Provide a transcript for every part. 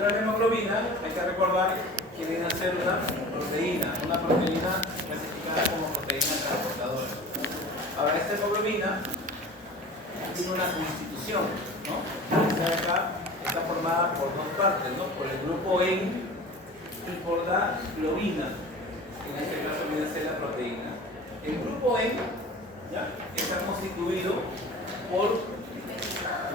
Pero la hemoglobina, hay que recordar que viene a ser una proteína clasificada como proteína transportadora. Ahora, esta hemoglobina tiene una constitución, ¿no? O sea, acá está formada por dos partes, ¿no? Por el grupo N y por la globina, que en este caso viene a ser la proteína. El grupo N, ¿ya?, está constituido por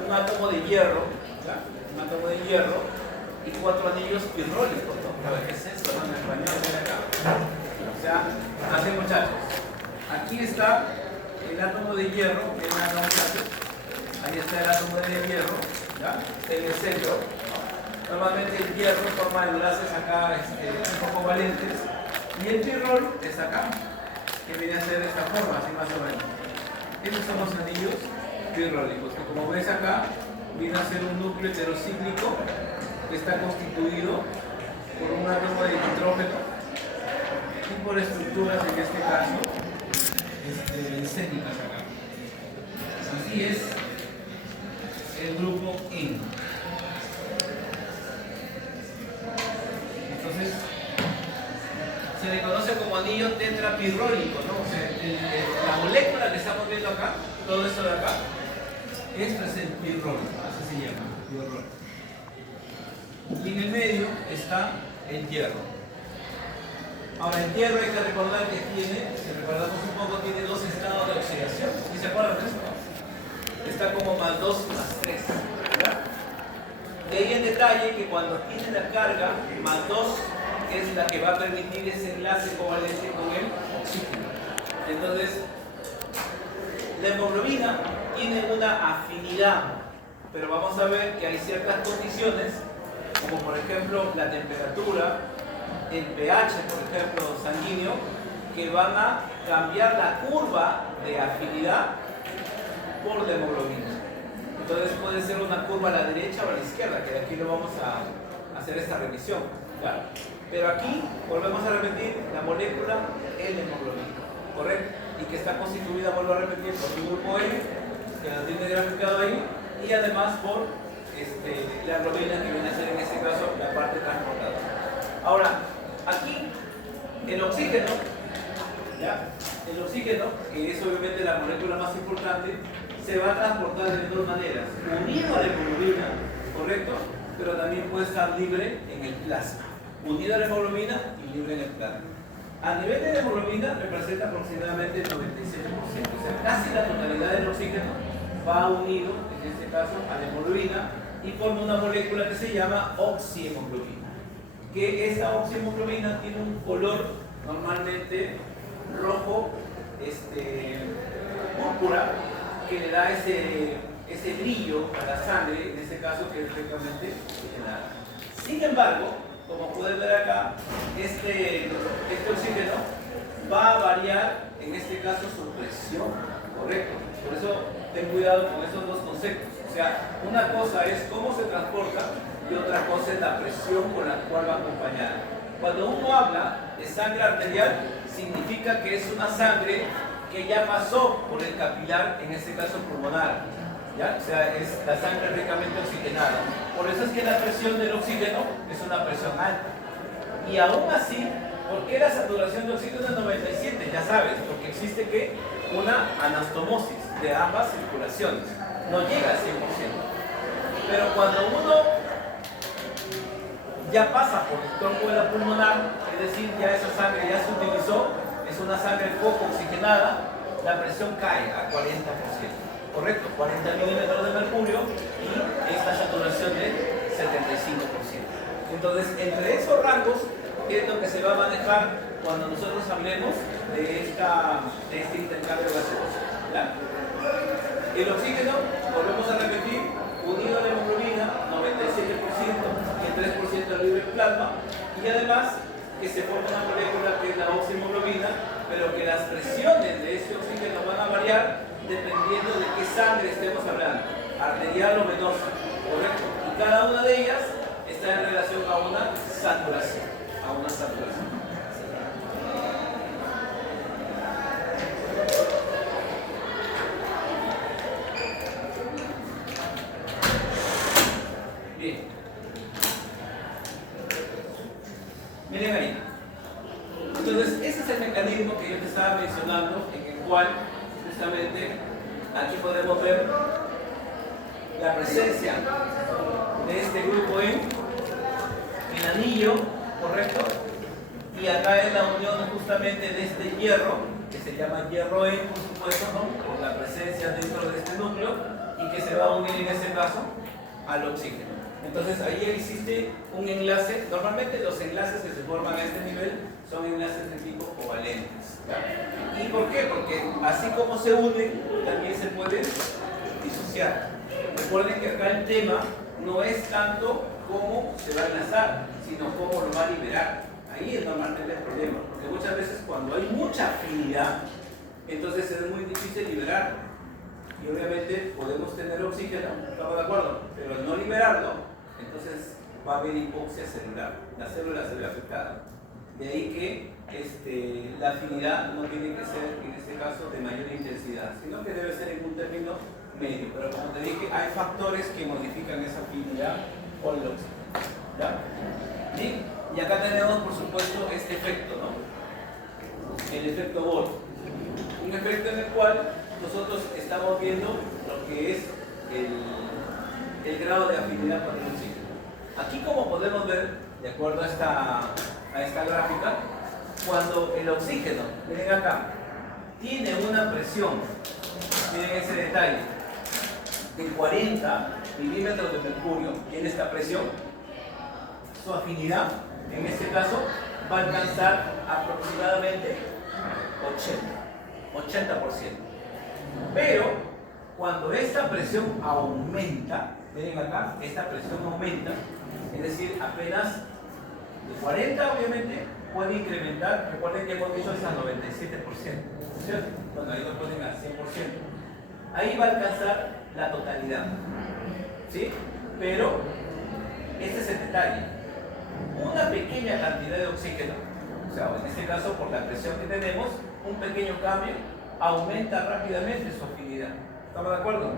un átomo de hierro, ¿ya?, un átomo de hierro y 4 anillos pirrólicos, ¿no? A ver, ¿qué es eso, no? En español, ven acá. O sea, así, muchachos, aquí está el átomo de hierro, que es una clase. Ahí está el átomo de hierro, ¿ya?, en el centro. Normalmente el hierro forma enlaces acá un poco valentes, y el pirrol es acá, que viene a ser de esta forma, así más o menos. Estos son los anillos pirrólicos, que como ves acá, viene a ser un núcleo heterocíclico que está constituido por un átomo de nitrógeno y por estructuras, en este caso, bencénicas acá. Así es el grupo N. Entonces, se le conoce como anillo tetrapirrólico, ¿no? O sea, la molécula que estamos viendo acá, todo esto de acá, esto es el pirrol, así se llama, pirrol. Y en el medio está el hierro. Ahora, el hierro hay que recordar que tiene, si recordamos un poco, tiene dos estados de oxidación. ¿Sí se acuerdan de esto? Está como más 2 más 3, ¿verdad? De ahí el detalle que cuando tiene la carga, más 2 es la que va a permitir ese enlace covalente con el oxígeno. Entonces, la hemoglobina tiene una afinidad, pero vamos a ver que hay ciertas condiciones, como por ejemplo la temperatura, el pH, por ejemplo, sanguíneo, que van a cambiar la curva de afinidad por la hemoglobina. Entonces puede ser una curva a la derecha o a la izquierda, que de aquí lo vamos a hacer esta revisión, claro. Pero aquí volvemos a repetir la molécula L-hemoglobina, ¿correcto? Y que está constituida, vuelvo a repetir, por un grupo N, que lo tiene graficado ahí, y además por la globina, que viene a ser en este caso la parte transportadora. Ahora, aquí el oxígeno, ¿ya?, el oxígeno, que es obviamente la molécula más importante, se va a transportar de dos maneras: unido a la hemoglobina, ¿correcto?, pero también puede estar libre en el plasma. Unido a la hemoglobina y libre en el plasma. A nivel de la hemoglobina representa aproximadamente el 97%, o sea, casi la totalidad del oxígeno va unido, en este caso, a la hemoglobina y forma una molécula que se llama oxihemoglobina. Que esta oxihemoglobina tiene un color normalmente rojo, púrpura, que le da ese brillo a la sangre, en este caso, que es directamente oxigenada. Sin embargo, como pueden ver acá, este oxígeno va a variar, en este caso, su presión, ¿correcto? Por eso ten cuidado con estos dos conceptos. O sea, una cosa es cómo se transporta y otra cosa es la presión con la cual va acompañada. Cuando uno habla de sangre arterial, significa que es una sangre que ya pasó por el capilar, en este caso pulmonar, ¿ya? O sea, es la sangre ricamente oxigenada. Por eso es que la presión del oxígeno es una presión alta. Y aún así, ¿por qué la saturación de oxígeno es 97? Ya sabes, porque existe que una anastomosis de ambas circulaciones. No llega al 100%. Pero cuando uno ya pasa por el tronco de la pulmonar, es decir, ya esa sangre ya se utilizó, es una sangre poco oxigenada, la presión cae a 40%, ¿correcto? 40 milímetros de mercurio y esta saturación de 75%. Entonces, entre esos rangos es lo que se va a manejar cuando nosotros hablemos de este intercambio gaseoso, ¿ya? El oxígeno, volvemos a repetir, unido a la hemoglobina, 97%, y el 3% libre en plasma, y además que se forma una molécula que es la oxihemoglobina, pero que las presiones de ese oxígeno van a variar dependiendo de qué sangre estemos hablando, arterial o venosa, ¿correcto? Y cada una de ellas está en relación a una saturación, Bien. mencionando, en el cual justamente aquí podemos ver la presencia de este grupo en el anillo, ¿correcto? Y acá es la unión justamente de este hierro, que se llama hierro N, por supuesto, ¿no? Con la presencia dentro de este núcleo, y que se va a unir en este caso al oxígeno. Entonces ahí existe un enlace. Normalmente los enlaces que se forman a este nivel son enlaces de tipo covalentes, ¿ya? ¿Y por qué? Porque así como se unen, también se pueden disociar. Recuerden que acá el tema no es tanto cómo se va a enlazar, sino cómo lo va a liberar. Ahí es normalmente el problema, porque muchas veces cuando hay mucha afinidad, entonces es muy difícil liberar. Y obviamente podemos tener oxígeno, estamos de acuerdo, pero al no liberarlo, entonces va a haber hipoxia celular, la célula se ve afectada. De ahí que la afinidad no tiene que ser, en este caso, de mayor intensidad, sino que debe ser en un término medio. Pero como te dije, hay factores que modifican esa afinidad con el oxígeno, ¿ya? ¿Sí? Y acá tenemos, por supuesto, este efecto, ¿no? El efecto Bohr. Un efecto en el cual nosotros estamos viendo lo que es el grado de afinidad para el oxígeno. Aquí, como podemos ver, de acuerdo a esta gráfica, cuando el oxígeno, miren acá, tiene una presión, miren ese detalle, de 40 milímetros de mercurio, tiene esta presión, su afinidad, en este caso, va a alcanzar aproximadamente 80%. Pero cuando esta presión aumenta, miren acá, esta presión aumenta, es decir, apenas de 40 obviamente puede incrementar, recuerden que hemos dicho hasta 97%, ¿cierto? Bueno, ahí lo ponen al 100%. Ahí va a alcanzar la totalidad, ¿sí? Pero este es el detalle. Una pequeña cantidad de oxígeno, o sea, en este caso por la presión que tenemos, un pequeño cambio aumenta rápidamente su afinidad. ¿Estamos de acuerdo?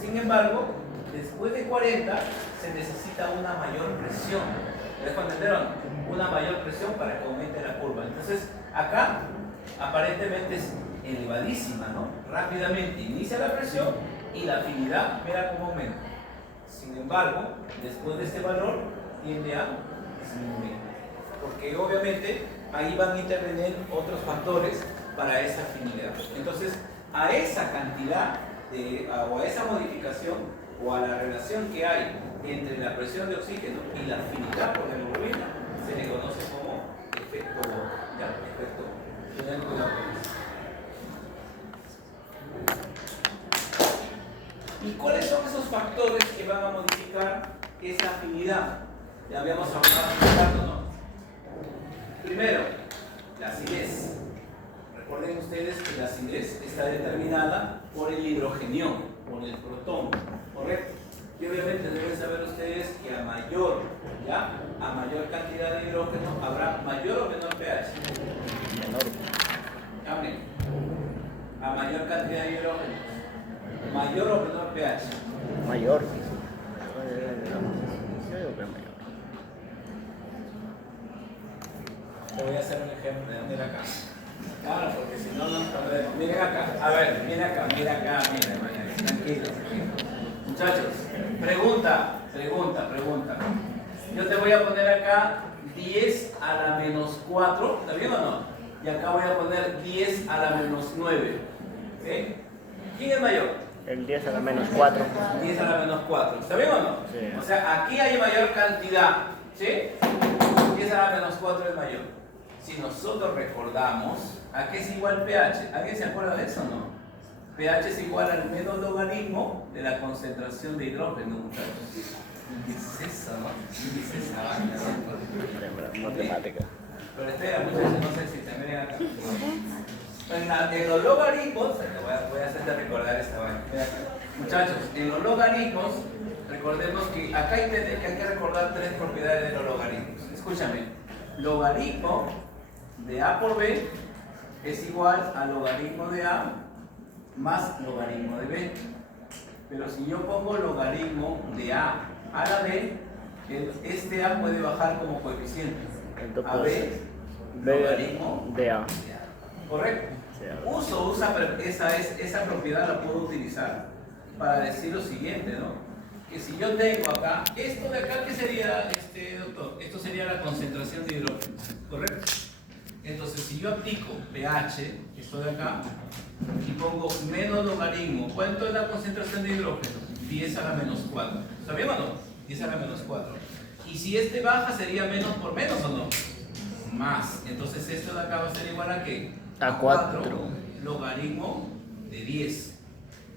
Sin embargo, después de 40 se necesita una mayor presión. ¿Me dejo entender o no? Una mayor presión para que aumente la curva. Entonces, acá aparentemente es elevadísima, ¿no? Rápidamente inicia la presión y la afinidad, mira cómo aumenta. Sin embargo, después de este valor tiende a disminuir, porque obviamente ahí van a intervenir otros factores para esa afinidad. Entonces, a esa cantidad o a esa modificación o a la relación que hay entre la presión de oxígeno y la afinidad por la hemoglobina se le conoce como efecto Bohr. ¿Ya? Efecto Bohr. Tengan cuidado con eso. ¿Y cuáles son esos factores que van a modificar esa afinidad? Ya habíamos hablado hace un rato, ¿no? Primero, la acidez. Recuerden ustedes que la acidez está determinada por el hidrogenión, por el protón, ¿correcto? Y obviamente deben saber ustedes que a mayor cantidad de hidrógeno habrá mayor o menor pH. Menor. Amén. A mayor cantidad de hidrógeno, mayor o menor pH. Mayor. Te voy a hacer un ejemplo, mira acá. Claro, porque si no nos perdemos. Miren acá, a ver, miren acá, miren, tranquilos. Muchachos, pregunta. Yo te voy a poner acá 10 a la menos 4, ¿está bien o no? Y acá voy a poner 10 a la menos 9. ¿Sí? ¿Quién es mayor? El 10 a la menos 4. 10 a la menos 4, ¿está bien o no? Sí. O sea, aquí hay mayor cantidad, ¿sí? 10 a la menos 4 es mayor. Si nosotros recordamos, ¿a qué es igual pH? ¿Alguien se acuerda de eso o no? pH es igual al menos logaritmo de la concentración de hidrógeno, muchachos. ¿Qué es eso, no? ¿Qué es esa vaina, no? Matemática. Pero espera, muchachos, no sé si se ven acá. En los logaritmos, voy a hacerte recordar esta vaina. Muchachos, en los logaritmos, recordemos que acá hay que recordar tres propiedades de los logaritmos. Escúchame, logaritmo de A por B es igual a logaritmo de A más logaritmo de B. Pero si yo pongo logaritmo de A a la B, este A puede bajar como coeficiente. A B, logaritmo de A. ¿Correcto? Esa propiedad la puedo utilizar para decir lo siguiente, ¿no? Que si yo tengo acá, esto de acá, ¿qué sería, doctor? Esto sería la concentración de hidrógenos, ¿correcto? Entonces, si yo aplico pH, esto de acá, y pongo menos logaritmo, ¿cuánto es la concentración de hidrógeno? 10 a la menos 4. ¿Está bien o no? 10 a la menos 4. Y si este baja, ¿sería menos por menos o no? Más. Entonces, esto de acá va a ser igual a ¿qué? A 4. Logaritmo de 10.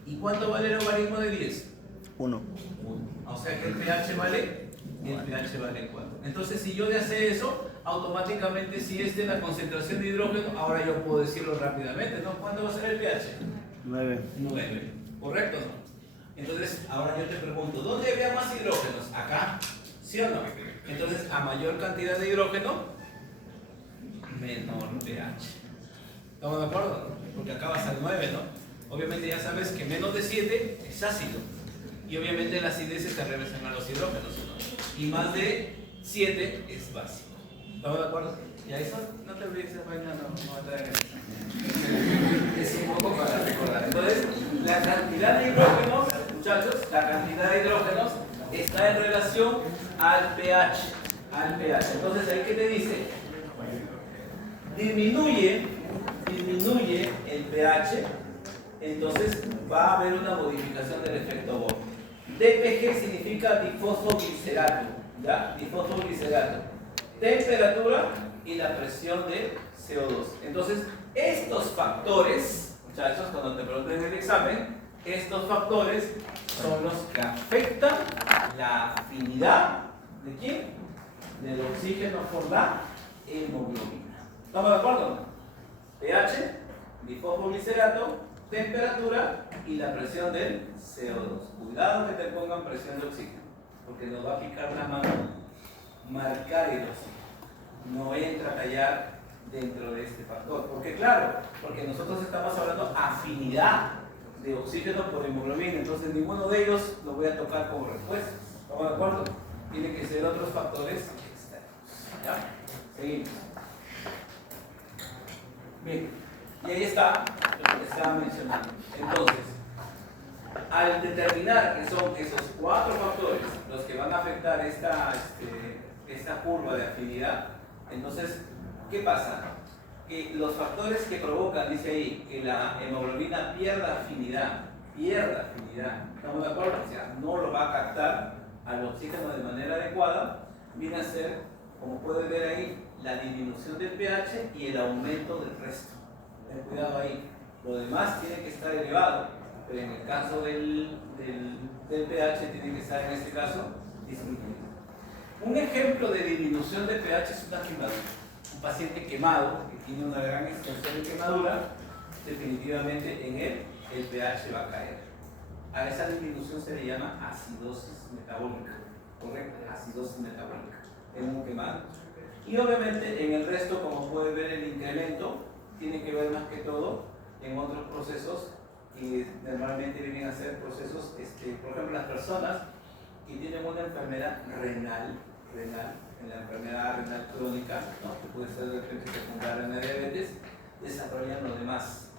¿Y cuánto vale el logaritmo de 10? 1. 1. O sea que el pH vale 4. Entonces, si yo le hace eso, automáticamente, si esta es la concentración de hidrógeno, ahora yo puedo decirlo rápidamente, ¿no? ¿Cuánto va a ser el pH? 9. 9. ¿Correcto o no? Entonces, ahora yo te pregunto, ¿dónde había más hidrógenos? ¿Acá? ¿Sí o no? Entonces, a mayor cantidad de hidrógeno, menor pH. ¿Estamos de acuerdo? Porque acá va a ser 9, ¿no? Obviamente ya sabes que menos de 7 es ácido. Y obviamente la acidez se regresa a los hidrógenos, ¿no? Y más de 7 es básico. ¿Estamos de acuerdo? Y a eso no te olvides, esa vaina no va a traer en es un poco para recordar. Entonces, la cantidad de hidrógenos, muchachos, la cantidad de hidrógenos está en relación al pH. Entonces, ¿ahí qué te dice? Disminuye el pH, entonces va a haber una modificación del efecto Bohr. DPG significa difosfoglicerato, ¿ya? Difosfoglicerato. Temperatura y la presión de CO2. Entonces, estos factores, muchachos, cuando te pregunten en el examen, estos factores son los que afectan la afinidad ¿de quién? Del oxígeno por la hemoglobina. ¿Estamos de acuerdo? pH, difosfoglicerato, temperatura y la presión del CO2. Cuidado que te pongan presión de oxígeno, porque nos va a picar la mano marcar el oxígeno. No entra a callar dentro de este factor. Porque claro, porque nosotros estamos hablando afinidad de oxígeno por hemoglobina, entonces ninguno de ellos lo voy a tocar como respuesta. ¿Estamos de acuerdo? Tienen que ser otros factores externos. ¿Ya? Seguimos. Bien, y ahí está lo que estaba mencionando. Entonces, al determinar que son esos 4 factores los que van a afectar esta curva de afinidad, entonces, ¿qué pasa? Que los factores que provocan, dice ahí, que la hemoglobina pierda afinidad, ¿estamos de acuerdo? O sea, no lo va a captar al oxígeno de manera adecuada, viene a ser, como puedes ver ahí, la disminución del pH y el aumento del resto. Ten cuidado ahí. Lo demás tiene que estar elevado, pero en el caso del pH tiene que estar, en este caso, disminuido. Un ejemplo de disminución de pH es una quemadura. Un paciente quemado, que tiene una gran extensión de quemadura, definitivamente en él el pH va a caer. A esa disminución se le llama acidosis metabólica, ¿correcto? Acidosis metabólica en un quemado. Y obviamente en el resto, como puedes ver, el incremento tiene que ver más que todo en otros procesos que normalmente vienen a ser procesos, por ejemplo, las personas que tienen una enfermedad renal, en la enfermedad renal crónica, ¿no? Que puede ser de repente secundaria en la diabetes, desarrollan lo demás,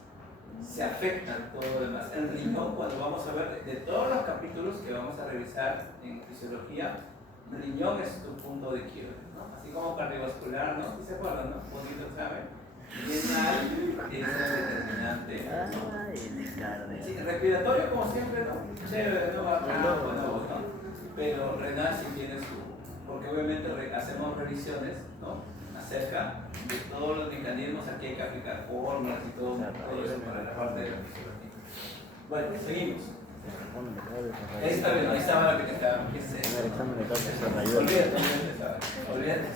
se afectan todo lo demás. El riñón, cuando vamos a ver de todos los capítulos que vamos a revisar en fisiología, el riñón es tu punto de quiebre, ¿no? Así como cardiovascular, ¿no? ¿Sí se acuerdan, no? Bonito examen. Renal es el determinante. Sí, respiratorio como siempre, ¿no? Chévere, ¿no? Pero renal sí tiene su... Porque obviamente hacemos revisiones, ¿no? Acerca de todos los mecanismos, aquí hay que aplicar fórmulas y todo eso para la parte de la fisiología. Bueno, seguimos. Ahí estaba lo que te estaba. Olvídate.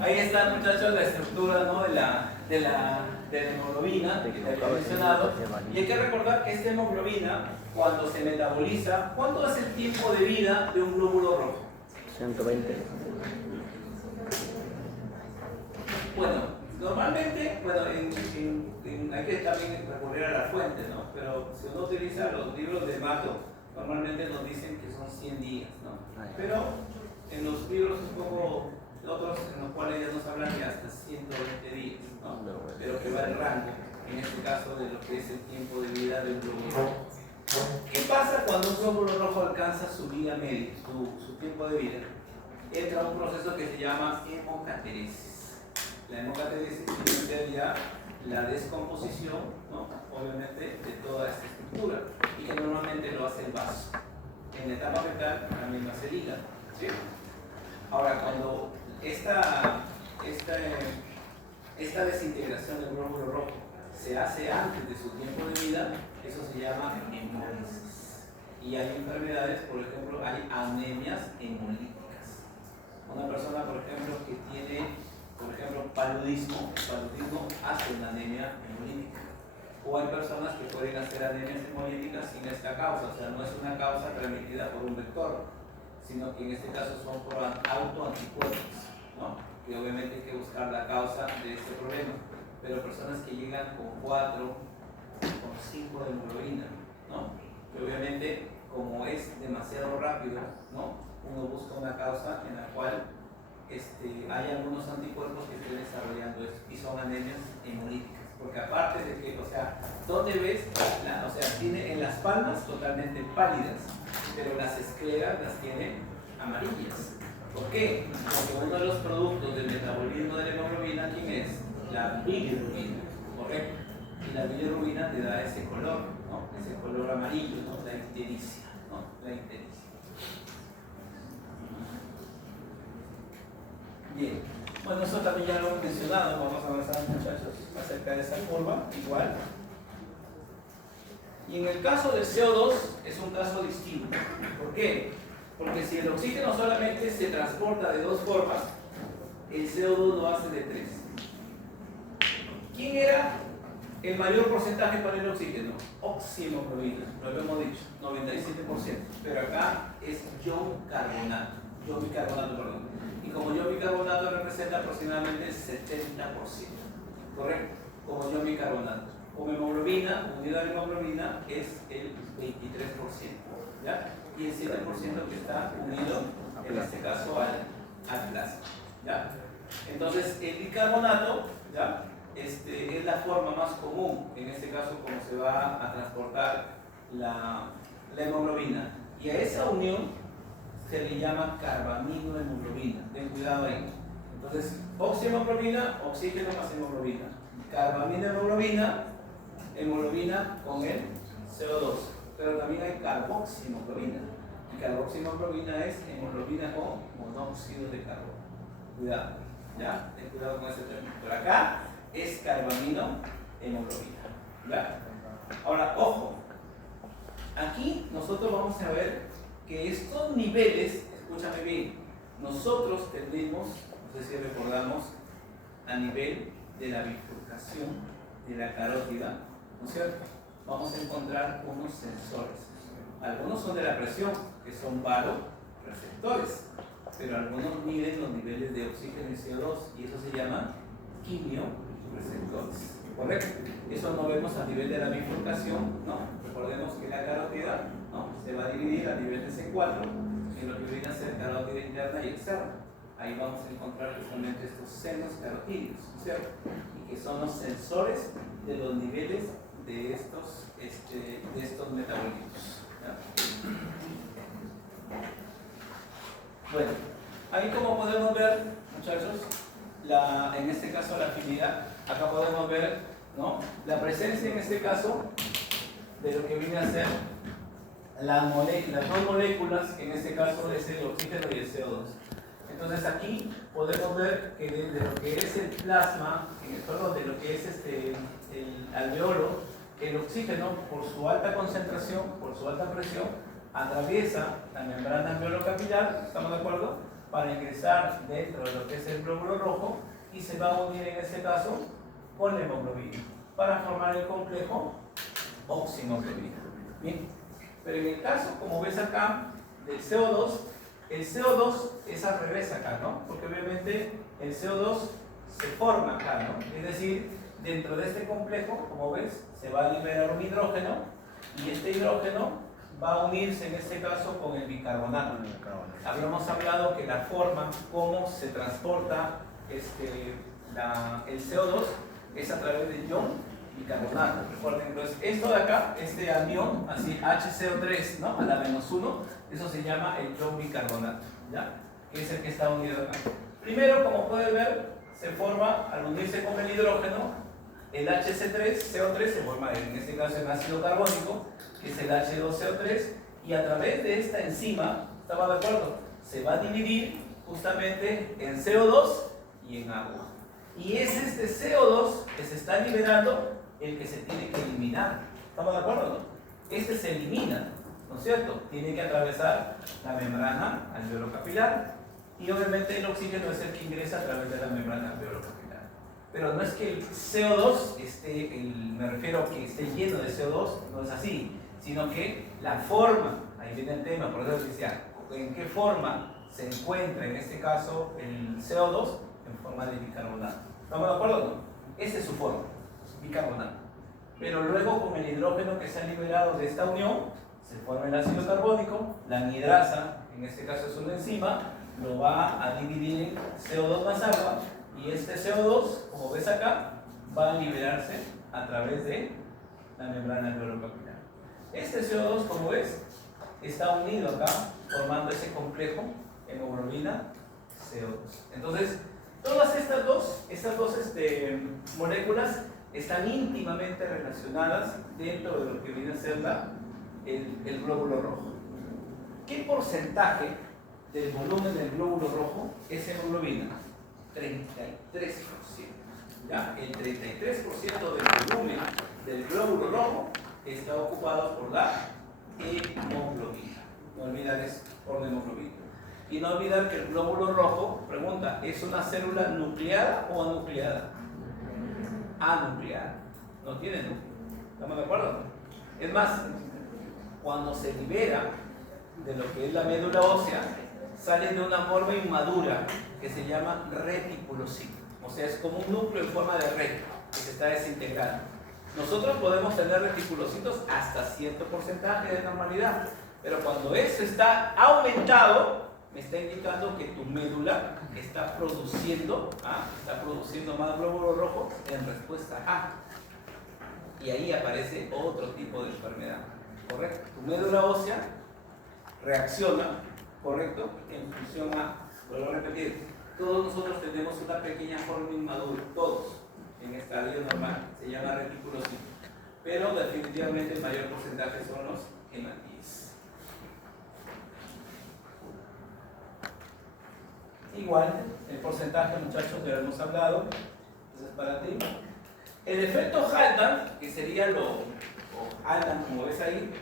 Ahí está, muchachos, la estructura, ¿no? de la hemoglobina que te había mencionado. Y hay que recordar que esta hemoglobina, cuando se metaboliza, ¿cuánto es el tiempo de vida de un glóbulo rojo? 120. Bueno, normalmente, hay que también recurrir a la fuente, ¿no? Pero si uno utiliza los libros de Mato, normalmente nos dicen que son 100 días, ¿no? Pero en los libros un poco otros en los cuales ya nos hablan de hasta 120 días, ¿no? Pero que va el rango, en este caso, de lo que es el tiempo de vida de un glóbulo rojo. ¿Qué pasa cuando un glóbulo rojo alcanza su vida media, su tiempo de vida? Entra un proceso que se llama hemocateresis. La hemocateresis tiene que ser ya la descomposición, ¿no? Obviamente, de toda esta estructura, y que normalmente lo hace el vaso. En la etapa fetal también lo hace el hígado, ¿sí? Ahora, cuando esta desintegración del glóbulo rojo se hace antes de su tiempo de vida, eso se llama hemólisis. Y hay enfermedades, por ejemplo, hay anemias hemolíticas. Una persona, por ejemplo, que tiene, por ejemplo, paludismo hace una anemia hemolítica. O hay personas que pueden hacer anemias hemolíticas sin esta causa, o sea, no es una causa transmitida por un vector, sino que en este caso son por autoanticuerpos, ¿no? Que obviamente hay que buscar la causa de este problema. Pero personas que llegan con 4, con 5 de hemoglobina, ¿no? Que obviamente, como es demasiado rápido, ¿no? Uno busca una causa en la cual hay algunos anticuerpos que estén desarrollando esto, y son anemias hemolíticas. Porque aparte de que, o sea, ¿dónde ves? O sea, tiene en las palmas totalmente pálidas, pero las escleras las tiene amarillas. ¿Por qué? Porque uno de los productos del metabolismo de la hemoglobina, ¿quién es? La bilirrubina, ¿correcto? Y la bilirrubina te da ese color, ¿no? Ese color amarillo, ¿no? La ictericia, ¿no? La ictericia. Bien, bueno, eso también ya lo hemos mencionado. Vamos a avanzar, muchachos, acerca de esa curva, igual. Y en el caso del CO2 es un caso distinto. ¿Por qué? Porque si el oxígeno solamente se transporta de dos formas, el CO2 lo hace de 3. ¿Quién era el mayor porcentaje para el oxígeno? Oxihemoglobina, lo habíamos dicho, 97%. Pero acá es bicarbonato, perdón. Y como bicarbonato representa aproximadamente el 70%, ¿correcto? Como bicarbonato. Como hemoglobina, unidad de hemoglobina es el 23%, ¿ya? Y el 7% que está unido, en este caso, al plasma, ¿ya? Entonces, el bicarbonato, ¿ya? Es la forma más común, en este caso, como se va a transportar la hemoglobina. Y a esa unión se le llama carbaminohemoglobina. Ten cuidado ahí. Entonces, oxihemoglobina, oxígeno más hemoglobina. Carbaminohemoglobina, hemoglobina con el CO2. Pero también hay carboxihemoglobina. Y carboxihemoglobina es hemoglobina con monóxido de carbono. Cuidado, ¿ya? Ten cuidado con ese término. Pero acá es carbaminohemoglobina, ¿ya? Ahora, ojo. Aquí nosotros vamos a ver que estos niveles, escúchame bien, nosotros tendrimos, no sé si recordamos, a nivel de la bifurcación de la carótida, ¿no es cierto? Vamos a encontrar unos sensores. Algunos son de la presión, que son baroreceptores, pero algunos miden los niveles de oxígeno y CO2, y eso se llama quimioreceptores, ¿correcto? Eso no vemos a nivel de la bifurcación, ¿no? Recordemos que la carótida, ¿no? Se va a dividir a nivel de C4 en lo que viene a ser carótida interna y externa. Ahí vamos a encontrar justamente estos senos carotídeos, ¿cierto? Y que son los sensores de los niveles de estos metabolitos, ¿ya? Bueno, ahí como podemos ver, muchachos, en este caso la afinidad, acá podemos ver, ¿no? La presencia en este caso de lo que viene a ser las dos moléculas, que en este caso es el oxígeno y el CO2. Entonces aquí podemos ver que de lo que es el plasma, de lo que es el alveolo, el oxígeno, por su alta concentración, por su alta presión, atraviesa la membrana alveolo-capilar, ¿estamos de acuerdo?, para ingresar dentro de lo que es el glóbulo rojo, y se va a unir en este caso con la hemoglobina para formar el complejo oxihemoglobina. Bien, pero en el caso, como ves acá, del CO2, el CO2 es al revés acá, ¿no? Porque obviamente el CO2 se forma acá, ¿no? Es decir, dentro de este complejo, como ves, se va a liberar un hidrógeno, y este hidrógeno va a unirse en este caso con el bicarbonato. Habíamos hablado que la forma como se transporta el CO2 es a través del ion bicarbonato. Recuerden, entonces esto de acá, este anión, así HCO3, ¿no? A la -1, eso se llama el ion bicarbonato, ¿ya? Que es el que está unido acá. Primero, como pueden ver, se forma, al unirse con el hidrógeno, el HC3, CO3 se forma en este caso en ácido carbónico, que es el H2CO3, y a través de esta enzima, ¿estamos de acuerdo? Se va a dividir justamente en CO2 y en agua. Y es este CO2 que se está liberando el que se tiene que eliminar. ¿Estamos de acuerdo? ¿No? Este se elimina, ¿no es cierto? Tiene que atravesar la membrana alveolo capilar y obviamente el oxígeno es el que ingresa a través de la membrana alveolo capilar. Pero no es que el CO2 me refiero a que esté lleno de CO2, no es así, sino que la forma, ahí viene el tema, por eso decía, ¿en qué forma se encuentra en este caso el CO2? En forma de bicarbonato. ¿Estamos de acuerdo o no? Esa es su forma, bicarbonato. Pero luego con el hidrógeno que se ha liberado de esta unión, se forma el ácido carbónico, la anhidrasa, en este caso es una enzima, lo va a dividir en CO2 más agua, y este CO2, como ves acá, va a liberarse a través de la membrana alveolo capilar. Este CO2, como ves, está unido acá, formando ese complejo hemoglobina CO2. Entonces, todas estas dos moléculas están íntimamente relacionadas dentro de lo que viene a ser el glóbulo rojo. ¿Qué porcentaje del volumen del glóbulo rojo es hemoglobina? 33%. ¿Ya? El 33% del volumen del glóbulo rojo está ocupado por la hemoglobina. No olvidar eso, por la hemoglobina. Y no olvidar que el glóbulo rojo, pregunta, ¿es una célula nucleada o anucleada? Anucleada. No tiene núcleo. ¿Estamos de acuerdo? Es más, cuando se libera de lo que es la médula ósea, sale de una forma inmadura que se llama reticulocito. O sea, es como un núcleo en forma de red que se está desintegrando. Nosotros podemos tener reticulocitos hasta cierto porcentaje de normalidad, pero cuando eso está aumentado, me está indicando que tu médula está produciendo más glóbulo rojo en respuesta a. Y ahí aparece otro tipo de enfermedad, ¿correcto? Tu médula ósea reacciona, ¿correcto? En función a, vuelvo a repetir, todos nosotros tenemos una pequeña forma inmadura, todos, en estadio normal, se llama reticulocito, pero definitivamente el mayor porcentaje son los hematíes. Igual, el porcentaje, muchachos, ya lo hemos hablado, entonces para ti. El efecto Haldan, que sería o Haldan como ves ahí,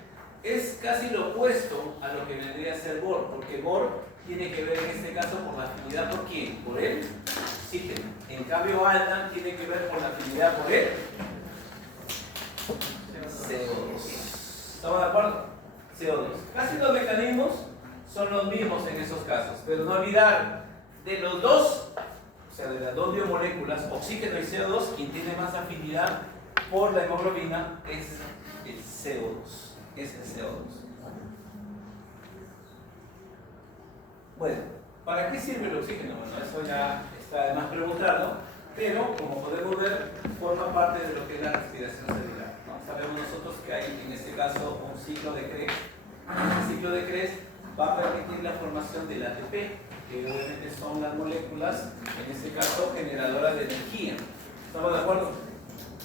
es casi lo opuesto a lo que vendría a ser Bohr, porque Bohr tiene que ver en este caso por la afinidad por quién, por el oxígeno. En cambio Haldan tiene que ver por la afinidad por el CO2. ¿Estamos de acuerdo? CO2. Casi los mecanismos son los mismos en esos casos, pero no olvidar de los dos, o sea, de las dos biomoléculas, oxígeno y CO2, quien tiene más afinidad por la hemoglobina es el CO2. Es el CO2. Bueno, ¿para qué sirve el oxígeno? Bueno, eso ya está de más preguntarlo, pero como podemos ver, forma parte de lo que es la respiración celular, ¿no? Sabemos nosotros que hay en este caso un ciclo de Krebs. Este ciclo de Krebs va a permitir la formación del ATP, que obviamente son las moléculas, en este caso, generadoras de energía. ¿Estamos de acuerdo?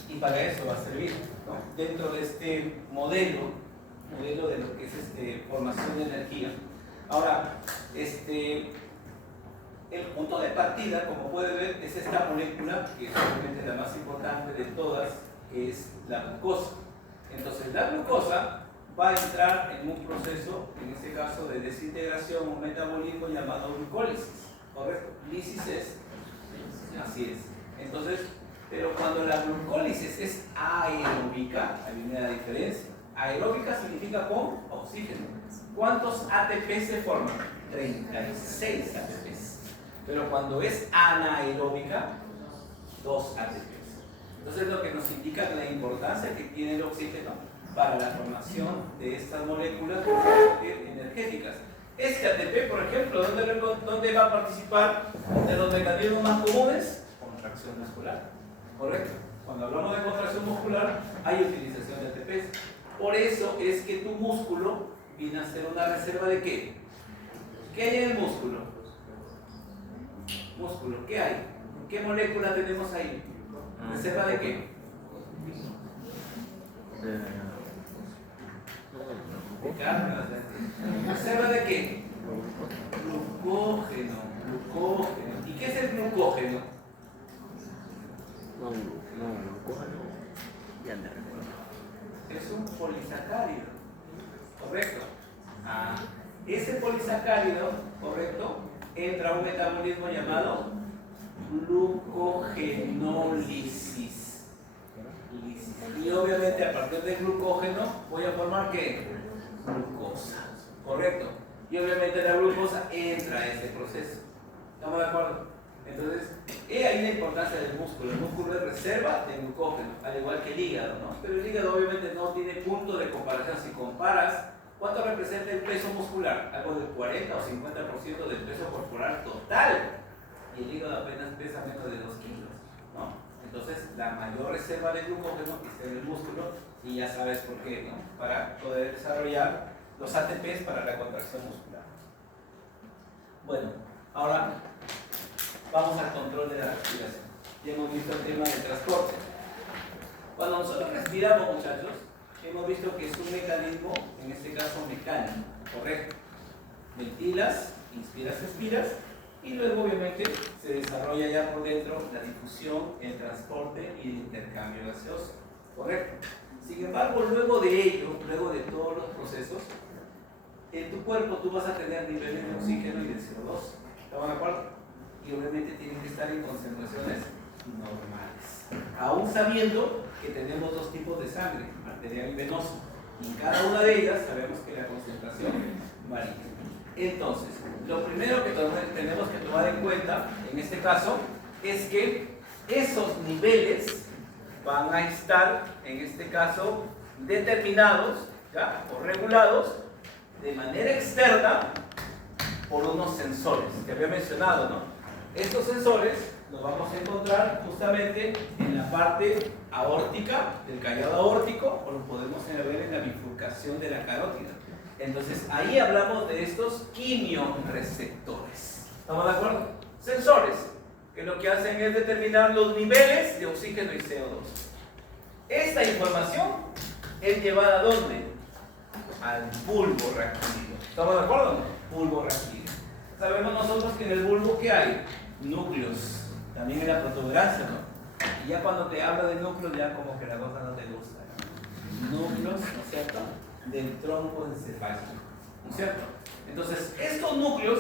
Y para eso va a servir, ¿no? Dentro de este modelo de lo que es formación de energía. Ahora, el punto de partida, como puede ver, es esta molécula, que es obviamente la más importante de todas, que es la glucosa. Entonces, la glucosa va a entrar en un proceso, en este caso, de desintegración o metabolismo llamado glucólisis, ¿correcto? Lisis es, así es. Entonces, pero cuando la glucólisis es aeróbica, ahí viene la diferencia. Aeróbica significa con oxígeno. ¿Cuántos ATP se forman? 36 ATPs. Pero cuando es anaeróbica, 2 ATPs. Entonces lo que nos indica la importancia que tiene el oxígeno para la formación de estas moléculas energéticas. Este ATP, por ejemplo, ¿dónde va a participar de los mecanismos más comunes? Contracción muscular, ¿correcto? Cuando hablamos de contracción muscular, hay utilización de ATPs. Por eso es que tu músculo viene a ser una reserva de ¿qué? ¿Qué hay en el músculo? Músculo, ¿qué hay? ¿Qué molécula tenemos ahí? ¿Reserva de qué? De carne. ¿Reserva de qué? Glucógeno. Glucógeno. ¿Y qué es el glucógeno? Glucógeno. Ya me recuerdo. Es un polisacárido, ¿correcto? Ese polisacárido, ¿correcto? Entra a un metabolismo llamado glucogenólisis. Y obviamente a partir del glucógeno voy a formar ¿qué? Glucosa, ¿correcto? Y obviamente la glucosa entra a ese proceso. ¿Estamos de acuerdo? Entonces, he ahí la importancia del músculo. El músculo es reserva de glucógeno, al igual que el hígado, ¿no? Pero el hígado obviamente no tiene punto de comparación. Si comparas, ¿cuánto representa el peso muscular? Algo del 40 o 50% del peso corporal total. Y el hígado apenas pesa menos de 2 kilos, ¿no? Entonces, la mayor reserva de glucógeno está en el músculo, y ya sabes por qué, ¿no? Para poder desarrollar los ATPs para la contracción muscular. Bueno, ahora vamos al control de la respiración. Ya hemos visto el tema del transporte. Cuando nosotros respiramos, muchachos, hemos visto que es un mecanismo, en este caso mecánico, ¿correcto? Ventilas, inspiras, expiras, y luego obviamente se desarrolla ya por dentro la difusión, el transporte y el intercambio gaseoso, ¿correcto? Sin embargo, luego de ello, luego de todos los procesos, en tu cuerpo tú vas a tener niveles de oxígeno y de CO2, ¿estamos de acuerdo? Y obviamente tienen que estar en concentraciones normales, aún sabiendo que tenemos dos tipos de sangre, arterial y venoso, y en cada una de ellas sabemos que la concentración varía. Entonces, lo primero que tenemos que tomar en cuenta, en este caso, es que esos niveles van a estar, en este caso, determinados, ¿ya? O regulados de manera externa por unos sensores que había mencionado, ¿no? Estos sensores los vamos a encontrar justamente en la parte aórtica, del callado aórtico, o lo podemos ver en la bifurcación de la carótida. Entonces, ahí hablamos de estos quimiorreceptores. ¿Estamos de acuerdo? Sensores, que lo que hacen es determinar los niveles de oxígeno y CO2. Esta información es llevada ¿a dónde? Al bulbo reactivo. ¿Estamos de acuerdo? Bulbo reactivo. Sabemos nosotros que en el bulbo, ¿qué hay? Núcleos. También en la protuberancia, ¿no? Y ya cuando te habla de núcleos, ya como que la cosa no te gusta, ¿no? Núcleos, ¿no es cierto?, del tronco encefálico, ¿no es cierto? Entonces, estos núcleos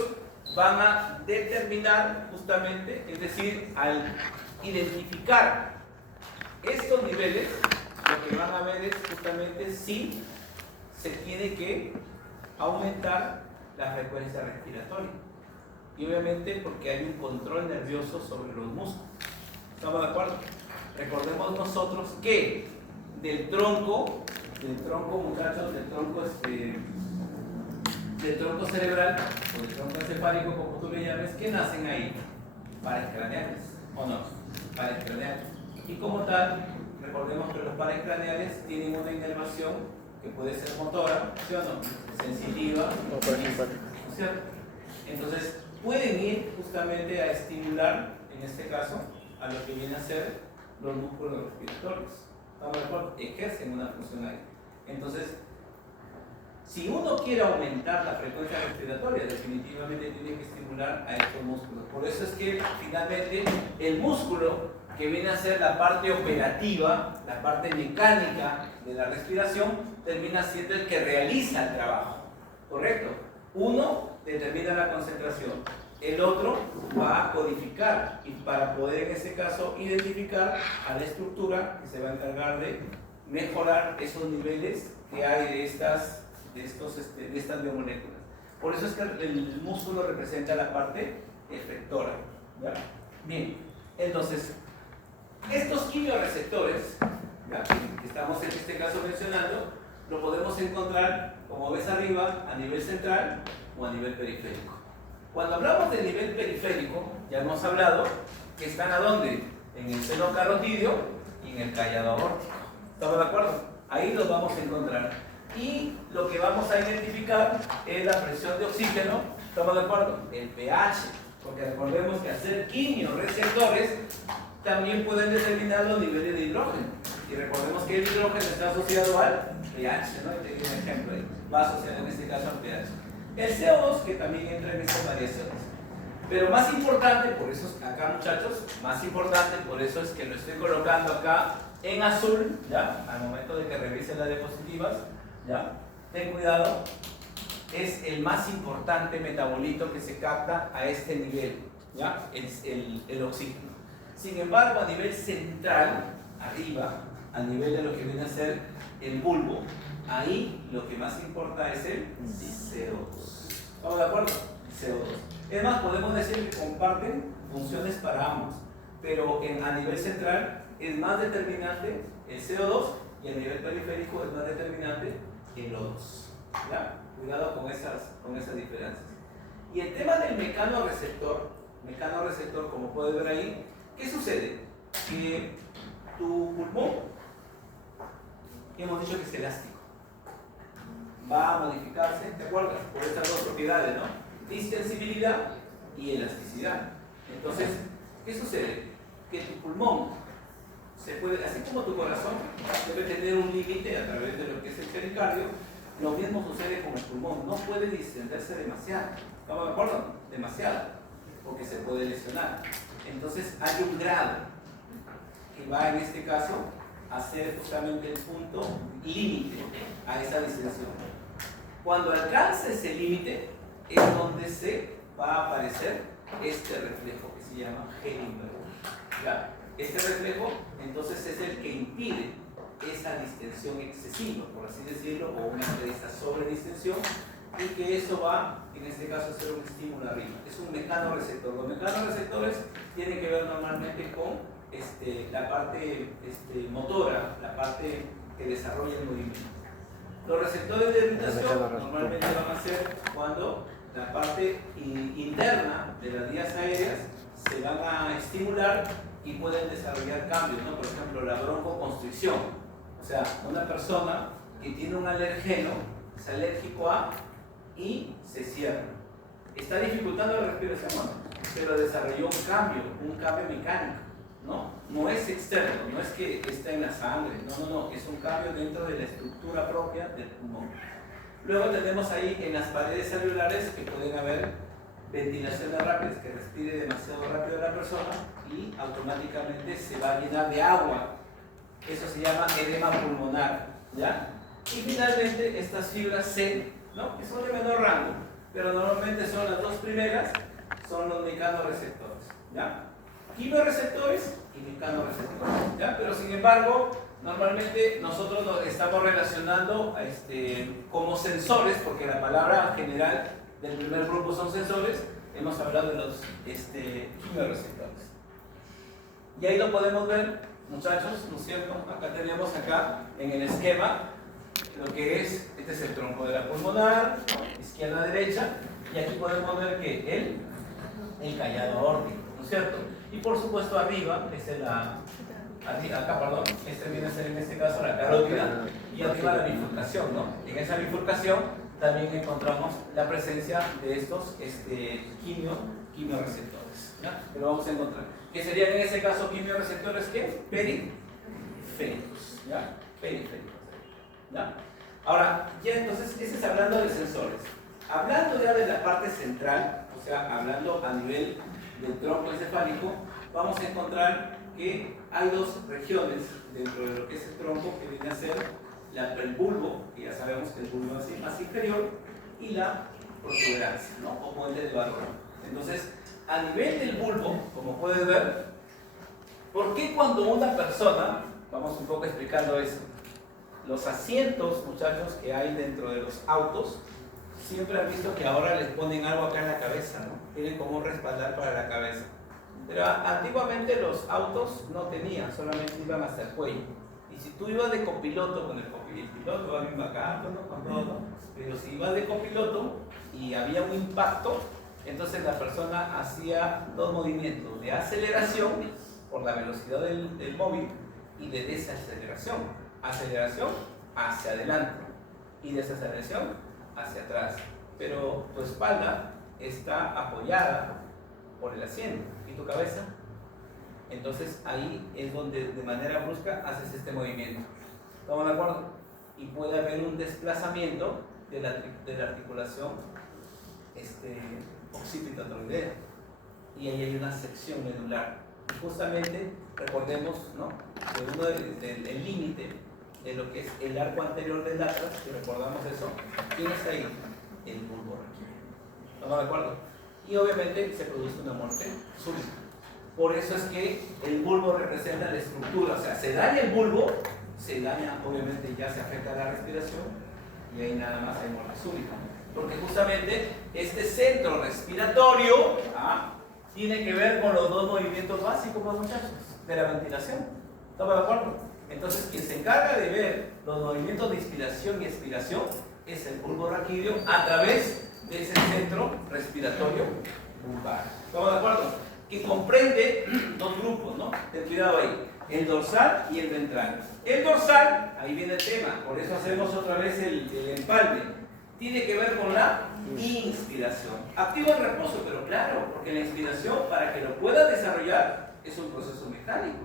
van a determinar justamente, es decir, al identificar estos niveles, lo que van a ver es justamente si se tiene que aumentar la frecuencia respiratoria. Y obviamente porque hay un control nervioso sobre los músculos. ¿Estamos de acuerdo? Recordemos nosotros que del tronco, muchachos, del tronco cerebral o del tronco encefálico, como tú le llames, ¿qué nacen ahí? Pares craneales, ¿o no? Pares craneales. Y como tal, recordemos que los pares craneales tienen una inervación que puede ser motora, ¿sí o no? Sensitiva, ¿no es cierto? Entonces, pueden ir justamente a estimular, en este caso, a lo que viene a ser los músculos respiratorios. ¿Estamos de acuerdo? Ejercen una función ahí. Entonces, si uno quiere aumentar la frecuencia respiratoria, definitivamente tiene que estimular a estos músculos. Por eso es que finalmente el músculo que viene a ser la parte operativa, la parte mecánica de la respiración, termina siendo el que realiza el trabajo, ¿correcto? Uno determina la concentración, el otro va a codificar, y para poder en este caso identificar a la estructura que se va a encargar de mejorar esos niveles que hay de estas biomoléculas. Por eso es que el músculo representa la parte efectora, ¿ya? Bien, entonces estos quimioreceptores, ¿ya?, que estamos en este caso mencionando, lo podemos encontrar, como ves arriba, a nivel central o a nivel periférico. Cuando hablamos de nivel periférico, ya hemos hablado que están ¿a dónde? En el seno carotidio y en el callado aórtico. ¿Estamos de acuerdo? Ahí los vamos a encontrar. Y lo que vamos a identificar es la presión de oxígeno. ¿Estamos de acuerdo? El pH. Porque recordemos que hacer quimioreceptores también pueden determinar los niveles de hidrógeno. Y recordemos que el hidrógeno está asociado al pH, ¿no? Te doy un ejemplo ahí. Va asociado en este caso al pH. El CO2 que también entra en esas variaciones. Pero más importante, por eso es acá muchachos, más importante, por eso es que lo estoy colocando acá en azul, ¿ya? Al momento de que revisen las diapositivas, ¿ya? Ten cuidado, es el más importante metabolito que se capta a este nivel, ¿ya? Es el oxígeno. Sin embargo, a nivel central, arriba, a nivel de lo que viene a ser el bulbo, ahí lo que más importa es el CO2. ¿Estamos de acuerdo? CO2. Es más, podemos decir que comparten funciones para ambos, pero a nivel central es más determinante el CO2 y a nivel periférico es más determinante el O2. ¿Ya? Cuidado con esas diferencias. Y el tema del mecanorreceptor, como puedes ver ahí, ¿qué sucede? Que tu pulmón, que hemos dicho que es elástico, va a modificarse, ¿te acuerdas? Por estas dos propiedades, ¿no? Distensibilidad y elasticidad. Entonces, ¿qué sucede? Que tu pulmón se puede, así como tu corazón debe tener un límite a través de lo que es el pericardio, lo mismo sucede con el pulmón, no puede distenderse demasiado. ¿Estamos de acuerdo? Demasiado, porque se puede lesionar. Entonces hay un grado que va en este caso a ser justamente el punto límite a esa distensión. Cuando alcance ese límite es donde se va a aparecer este reflejo que se llama Hellenberg. ¿Ya? Este reflejo entonces es el que impide esa distensión excesiva, por así decirlo, o una de esta sobredistensión, y que eso va, en este caso, a ser un estímulo arriba. Es un mecanorreceptor. Los mecanorreceptores tienen que ver normalmente con la parte motora, la parte que desarrolla el movimiento. Los receptores de irritación normalmente van a ser cuando la parte interna de las vías aéreas se van a estimular y pueden desarrollar cambios, ¿no? Por ejemplo, la broncoconstricción. O sea, una persona que tiene un alergeno es alérgico a y se cierra. Está dificultando la respiración, ¿no? Pero desarrolló un cambio mecánico, ¿no? No es externo, no es que está en la sangre, no, es un cambio dentro de la estructura propia del pulmón. Luego tenemos ahí en las paredes alveolares que pueden haber ventilaciones rápidas, que respire demasiado rápido la persona y automáticamente se va a llenar de agua. Eso se llama edema pulmonar, ¿ya? Y finalmente estas fibras C, ¿no? Que son de menor rango, pero normalmente son las dos primeras, son los mecanorreceptores, ¿ya? Quimioreceptores y mecanorreceptores, ¿ya? Pero sin embargo, normalmente nosotros nos estamos relacionando como sensores, porque la palabra general del primer grupo son sensores, hemos hablado de los quimioreceptores. Y ahí lo podemos ver, muchachos, ¿no es cierto? Acá tenemos en el esquema lo que es, este es el tronco de la pulmonar, izquierda, derecha, y aquí podemos ver que el callado aórtico, ¿no es cierto? Y por supuesto arriba, este viene a ser en este caso la carótida, y arriba la bifurcación, ¿no? En esa bifurcación también encontramos la presencia de estos quimioreceptores, ¿ya? Que lo vamos a encontrar. ¿Qué serían en ese caso quimioreceptores? ¿Qué? Periféricos, ¿ya? Periféricos, ¿ya? Ahora, ya entonces, ese es hablando de sensores. Hablando ya de la parte central, o sea, hablando a nivel del tronco encefálico, vamos a encontrar que hay dos regiones dentro de lo que es el tronco que viene a ser el bulbo, que ya sabemos que el bulbo es más inferior, y la protuberancia, ¿no? O puente de Barrow. Entonces, a nivel del bulbo, como puedes ver, ¿por qué cuando una persona, vamos un poco explicando eso, los asientos, muchachos, que hay dentro de los autos, siempre han visto que ahora les ponen algo acá en la cabeza, ¿no? Tienen como un respaldar para la cabeza. Pero antiguamente los autos no tenían, solamente iban hasta el cuello. Y si tú ibas de copiloto con el copiloto el piloto va bien bacán, ¿no? Con todo, ¿no? Pero si iba de copiloto y había un impacto, entonces la persona hacía dos movimientos de aceleración por la velocidad del móvil y de desaceleración. Aceleración hacia adelante y desaceleración hacia atrás. Pero tu espalda está apoyada por el asiento y tu cabeza. Entonces ahí es donde de manera brusca haces este movimiento. ¿Estamos de acuerdo? Y puede haber un desplazamiento de la articulación occipito-toroidea. Y ahí hay una sección medular. Y justamente recordemos, ¿no?, que uno del límite de lo que es el arco anterior del atlas, si recordamos eso, ¿quién está ahí? El bulbo raquídeo. ¿Estamos de acuerdo? Y obviamente se produce una muerte súbita. Por eso es que el bulbo representa la estructura, o sea, se daña el bulbo, se daña, obviamente ya se afecta la respiración y ahí nada más hay muerte súbita. Porque justamente este centro respiratorio tiene que ver con los dos movimientos básicos, muchachos, de la ventilación. ¿Estamos de acuerdo? Entonces, quien se encarga de ver los movimientos de inspiración y expiración es el bulbo raquídeo a través de ese centro respiratorio bulbar. ¿Estamos de acuerdo? Que comprende dos grupos, ¿no? Ten cuidado ahí, el dorsal y el ventral. El dorsal, ahí viene el tema, por eso hacemos otra vez el empalme. Tiene que ver con la inspiración. Activo el reposo, pero claro, porque la inspiración, para que lo pueda desarrollar, es un proceso mecánico.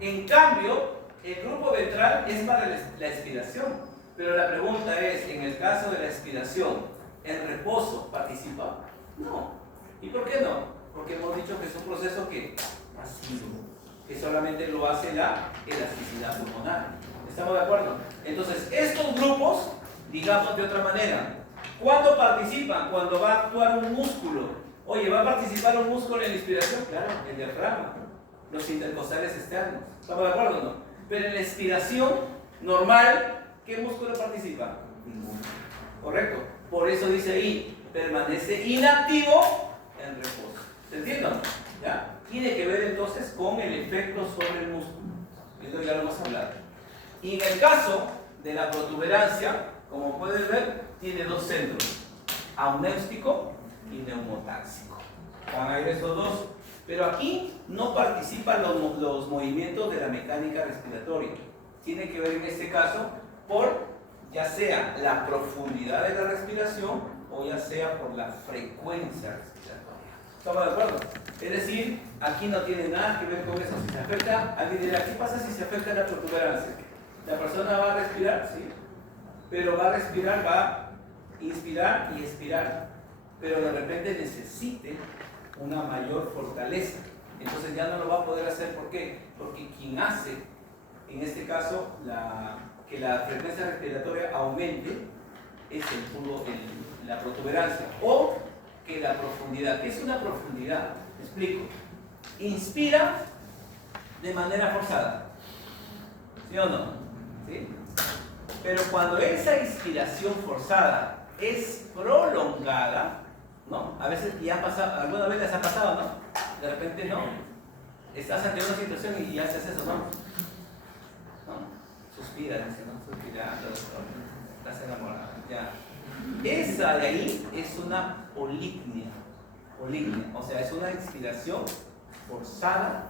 En cambio, el grupo ventral es para la expiración. Pero la pregunta es, en el caso de la expiración, ¿el reposo participa? No. ¿Y por qué no? Porque hemos dicho que es un proceso que pasivo, que solamente lo hace la elasticidad pulmonar. ¿Estamos de acuerdo? Entonces, estos grupos, digamos de otra manera, ¿cuándo participan? Cuando va a actuar un músculo. Oye, ¿va a participar un músculo en la inspiración? Claro, el diafragma, los intercostales externos. ¿Estamos de acuerdo o no? Pero en la expiración normal, ¿qué músculo participa? Ninguno. ¿Correcto? Por eso dice ahí, permanece inactivo en reposo. ¿Se entiende? ¿Ya? Tiene que ver entonces con el efecto sobre el músculo. Esto ya lo hemos hablado. Y en el caso de la protuberancia, como puedes ver, tiene dos centros, aunéustico y neumotáxico. Van a ir estos dos. Pero aquí no participan los movimientos de la mecánica respiratoria. Tiene que ver en este caso por ya sea la profundidad de la respiración o ya sea por la frecuencia respiratoria. ¿Estamos de acuerdo? Es decir, aquí no tiene nada que ver con eso. Si se afecta, alguien dirá, ¿qué pasa si se afecta la protuberancia? La persona va a respirar, sí, pero va a respirar, va a inspirar y expirar, pero de repente necesite una mayor fortaleza. Entonces ya no lo va a poder hacer. ¿Por qué? Porque quien hace, en este caso, que la frecuencia respiratoria aumente es la protuberancia o que la profundidad. ¿Qué es una profundidad? Te explico. Inspira de manera forzada, ¿sí o no? ¿Sí? Pero cuando esa inspiración forzada es prolongada, ¿no? A veces ya ha pasado, alguna vez les ha pasado, ¿no? De repente no. Estás ante una situación y haces eso, ¿no? Suspira, dice, ¿no? Suspirando, estás enamorada, ya. Esa de ahí es una polipnia, o sea, es una inspiración forzada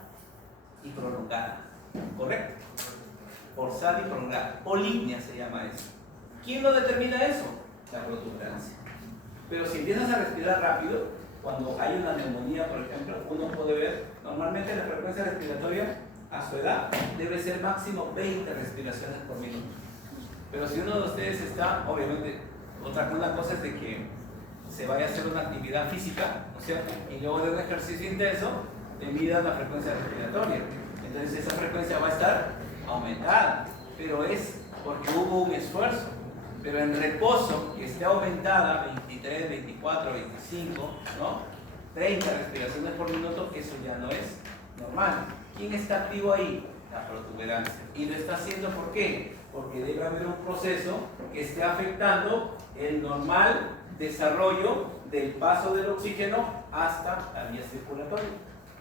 y prolongada, ¿correcto? Forzada y prolongada, polipnia se llama eso. ¿Quién lo determina eso? La protuberancia. Pero si empiezas a respirar rápido, cuando hay una neumonía, por ejemplo, uno puede ver, normalmente la frecuencia respiratoria a su edad debe ser máximo 20 respiraciones por minuto. Pero si uno de ustedes está, obviamente, una cosa es de que se vaya a hacer una actividad física, ¿no es cierto? Y luego de un ejercicio intenso, le midan la frecuencia respiratoria. Entonces esa frecuencia va a estar aumentada, pero es porque hubo un esfuerzo. Pero en reposo, que esté aumentada 23, 24, 25, ¿no? 30 respiraciones por minuto, eso ya no es normal. ¿Quién está activo ahí? La protuberancia. Y lo está haciendo ¿por qué? Porque debe haber un proceso que esté afectando el normal desarrollo del paso del oxígeno hasta la vía circulatoria.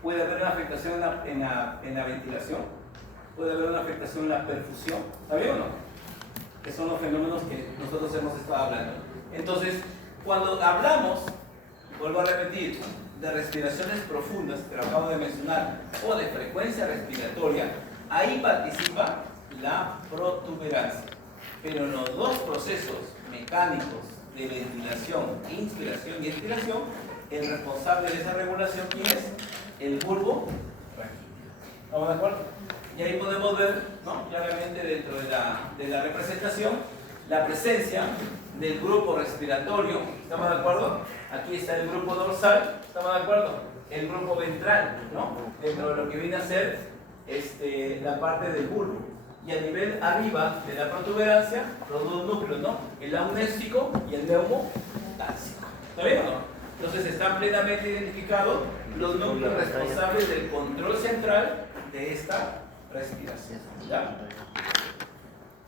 Puede haber una afectación en la ventilación, puede haber una afectación en la perfusión, ¿está bien o no? que son los fenómenos que nosotros hemos estado hablando. Entonces, cuando hablamos, vuelvo a repetir, de respiraciones profundas, que lo acabo de mencionar, o de frecuencia respiratoria, ahí participa la protuberancia. Pero en los dos procesos mecánicos de ventilación, inspiración y expiración, el responsable de esa regulación, ¿quién es? El bulbo raquídeo. ¿Estamos de acuerdo? Y ahí podemos ver, ¿no?, claramente dentro de la representación, la presencia del grupo respiratorio. ¿Estamos de acuerdo? Aquí está el grupo dorsal. ¿Estamos de acuerdo? El grupo ventral, ¿no?, dentro de lo que viene a ser la parte del bulbo. Y a nivel arriba de la protuberancia, los dos núcleos, ¿no?, el amnésico y el neumotánsico. ¿Está bien o no? Entonces están plenamente identificados los núcleos responsables del control central de esta respiración. ¿Ya?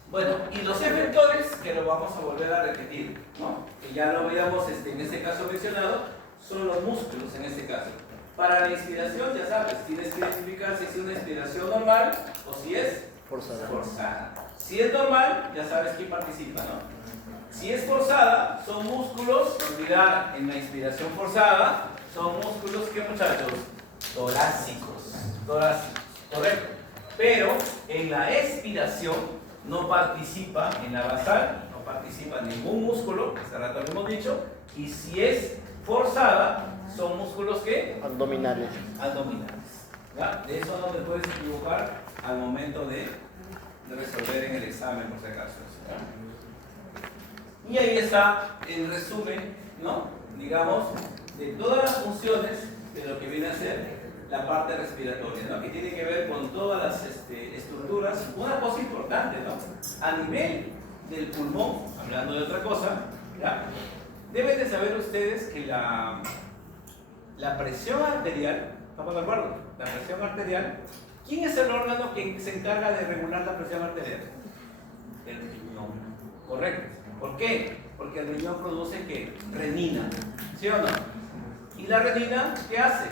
Bueno, y los efectores, que lo vamos a volver a repetir, ¿no?, que ya lo habíamos en este caso mencionado, son los músculos en este caso. Para la inspiración, ya sabes, tienes que identificar si es una inspiración normal o si es forzada. Si es normal, ya sabes quién participa, ¿no? Si es forzada, son músculos, olvidar, en la inspiración forzada, son músculos, ¿qué, muchachos? Torácicos, correcto. Pero en la expiración no participa, en la basal, no participa ningún músculo, hace rato lo hemos dicho, y si es forzada, son músculos que abdominales. ¿Ya? De eso no te puedes equivocar al momento de resolver en el examen, por si acaso. ¿Ya? Y ahí está el resumen, ¿no?, digamos, de todas las funciones de lo que viene a ser la parte respiratoria, ¿no?, que tiene que ver con todas las estructuras. Una cosa importante, ¿no?, a nivel del pulmón, hablando de otra cosa, ¿ya?, deben de saber ustedes que la presión arterial, ¿estamos de acuerdo? La presión arterial, ¿quién es el órgano que se encarga de regular la presión arterial? El riñón, correcto. ¿Por qué? Porque el riñón produce, ¿qué? Renina, ¿sí o no? ¿Y la renina qué hace?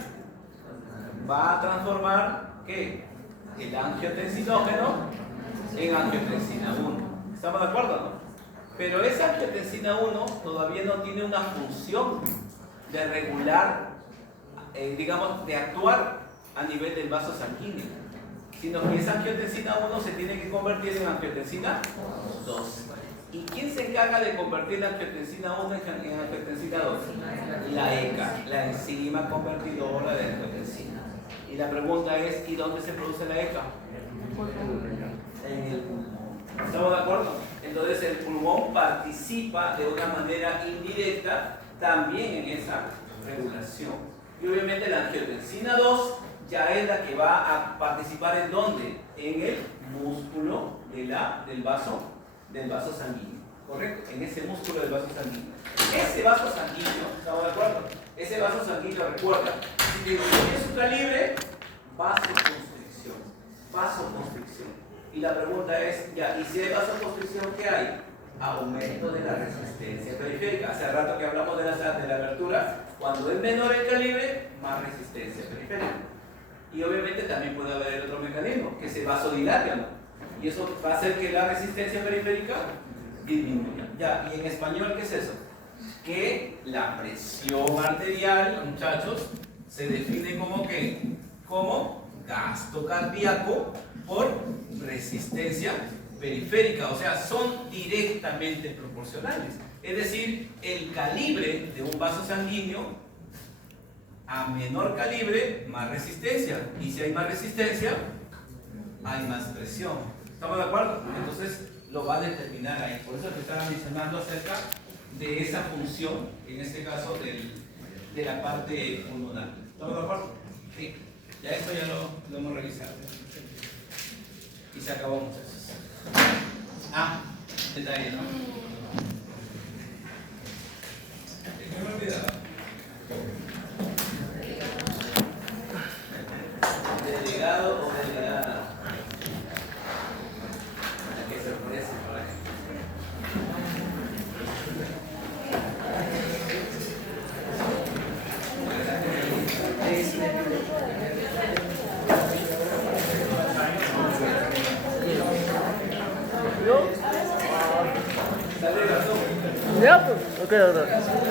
Va a transformar, ¿qué?, el angiotensinógeno en angiotensina 1. ¿Estamos de acuerdo, no? Pero esa angiotensina 1 todavía no tiene una función de regular, digamos, de actuar a nivel del vaso sanguíneo, sino que esa angiotensina 1 se tiene que convertir en angiotensina 2. ¿Y quién se encarga de convertir la angiotensina 1 en angiotensina 2? La ECA, la enzima convertidora de angiotensina. Y la pregunta es, ¿y dónde se produce la ECA? En el pulmón. ¿Estamos de acuerdo? Entonces el pulmón participa de una manera indirecta también en esa regulación. Y obviamente la angiotensina 2 ya es la que va a participar ¿en dónde? En el músculo del vaso sanguíneo, ¿correcto? En ese músculo del vaso sanguíneo. Ese vaso sanguíneo, ¿estamos de acuerdo? Ese vaso sanguíneo, recuerda, si tiene su calibre, vasoconstricción. Y la pregunta es, ya, ¿y si hay vasoconstricción, qué hay? Aumento de la resistencia periférica. Hace rato que hablamos de la abertura, cuando es menor el calibre, más resistencia periférica. Y obviamente también puede haber otro mecanismo, que se vasodilate, ¿no? Y eso va a hacer que la resistencia periférica disminuya. Ya, y en español, ¿qué es eso? Que la presión arterial, muchachos, se define como ¿qué? Como gasto cardíaco por resistencia periférica, o sea, son directamente proporcionales. Es decir, el calibre de un vaso sanguíneo, a menor calibre, más resistencia. Y si hay más resistencia, hay más presión. ¿Estamos de acuerdo? Entonces lo va a determinar ahí. Por eso te estaba mencionando acerca de esa función, en este caso de la parte pulmonar. ¿Estamos de acuerdo? Sí. Ya esto ya lo hemos revisado. Y se acabó, muchachos. Detalle, ¿no? Me he olvidado. Delegado o delegada. Qué sorpresa, Ok, doctor.